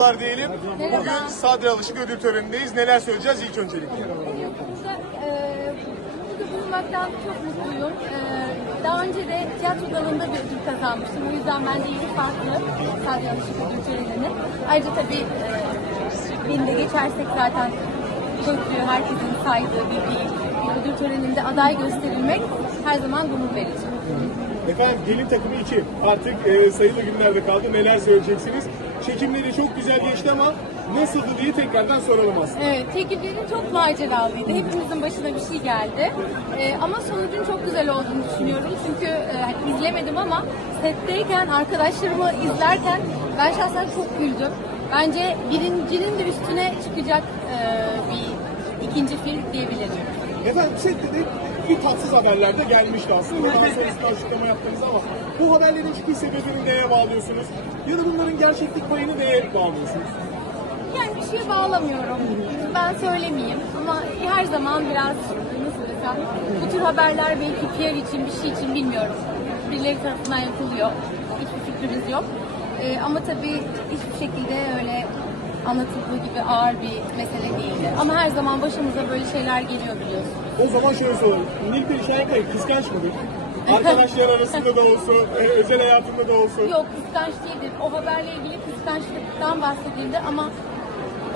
Merhabalar diyelim. Merhaba. Bugün Sadri Alışık ödül törenindeyiz. Neler söyleyeceğiz ilk öncelikle? Burada, e, burada bulunmaktan çok mutluyum. E, daha önce de tiyatro dalında bir ödül kazanmıştım. O yüzden bence yeni farklı Sadri Alışık ödül törenini. Ayrıca tabii e, beni de geçersek zaten köklü, herkesin saydığı bir, bir, bir ödül töreninde aday gösterilmek her zaman gurur verici. Efendim gelin takımı 2. Artık e, sayılı günlerde kaldı. Neler söyleyeceksiniz? Çekimleri çok güzel geçti ama nasıldı diye tekrardan soralım aslında. Evet, çekimlerin çok maceralıydı. Hepimizin başına bir şey geldi. Ee, ama sonucun çok güzel olduğunu düşünüyorum. Çünkü e, hani izlemedim ama setteyken, arkadaşlarımı izlerken ben şahsen çok güldüm. Bence birincinin de üstüne çıkacak e, bir ikinci film diyebilirim. Efendim sette de bir tatsız haberler de gelmişti aslında. Daha sonrasında açıklama yaptınız ama bu haberlerin çıkış sebebini neye bağlıyorsunuz? Ya da bunların gerçeklik payını neye bağlıyorsunuz? Yani bir şeye bağlamıyorum. Ben söylemeyeyim ama her zaman biraz nasıl desem bu tür haberler belki PR için bir şey için bilmiyorum. Birileri tarafından yapılıyor. Hiçbir fikrimiz yok. Ee, ama tabii hiçbir şekilde öyle anlatıldığı gibi ağır bir mesele değildi. Ama her zaman başımıza böyle şeyler geliyor biliyorsun. O zaman şöyle soralım. Nilperi Şahinkaya kıskanç mıdır? Arkadaşlar arasında da olsun, e, özel hayatında da olsun. Yok kıskanç değildir. O haberle ilgili kıskançlıktan bahsedildi ama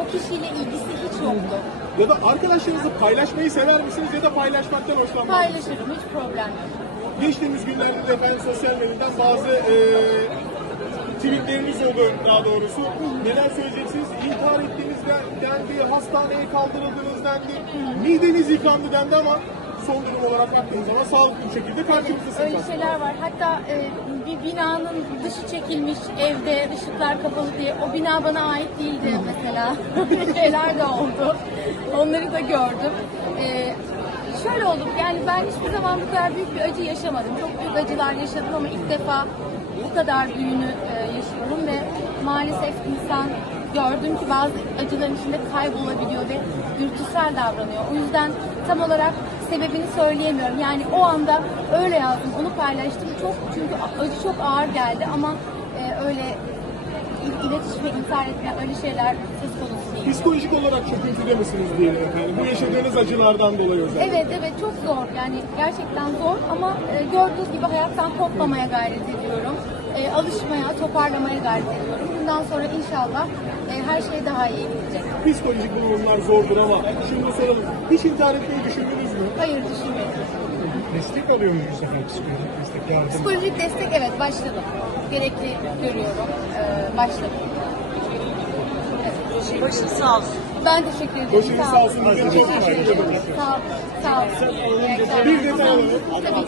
o kişiyle ilgisi hiç yoktu. Ya da arkadaşlarınızı paylaşmayı sever misiniz ya da paylaşmaktan hoşlanmaz mısınız? Paylaşırım hiç problem yok. Geçtiğimiz günlerde de efendim sosyal medyadan bazı e, tweetleriniz oldu daha doğrusu. Neler söyleyeceksiniz? İntihar ettiğiniz de- dendi, hastaneye kaldırıldığınız dendi, mideniz yıkandı dendi ama son durum olarak baktığınız zaman sağlıklı bir şekilde karşımızdasınız. Öyle şeyler var. Hatta e, bir binanın dışı çekilmiş evde ışıklar kapalı diye. O bina bana ait değildi mesela. Şeyler de oldu. Onları da gördüm. E, şöyle oldu. Yani ben hiçbir zaman bu kadar büyük bir acı yaşamadım. Çok büyük acılar yaşadım ama ilk defa bu kadar büyüğünü e, yaşıyorum ve maalesef insan gördüm ki bazı acıların içinde kaybolabiliyor ve dürtüsel davranıyor. O yüzden tam olarak sebebini söyleyemiyorum. Yani o anda öyle yazdım, onu paylaştım. Çok çünkü acı çok ağır geldi ama e, öyle il- iletişime intihar etme öyle şeyler söz konusu değil. Psikolojik olarak çöküntüde misiniz diyelim efendim? Bu yaşadığınız acılardan dolayı özellikle. Evet evet çok zor yani gerçekten zor ama e, gördüğünüz gibi hayattan kopmamaya gayret ediyorum. E, alışmaya, toparlamaya gayret ediyorum. Bundan sonra inşallah e, her şey daha iyi gidecek. Psikolojik durumlar zordur ama şimdi soralım. Hiç intihar etmeyi düşündünüz mü? Hayır düşünmeyin. Destek alıyor muyuz efendim psikolojik destek yardım? Psikolojik destek evet başladım. Gerekli görüyorum. E, başladım. Başın sağ olsun. Ben teşekkür ederim. Başınız sağ olsun. Çok teşekkür ederim. Sağ olun. Sağ olun. İyi akşamlar. Bir detay alalım.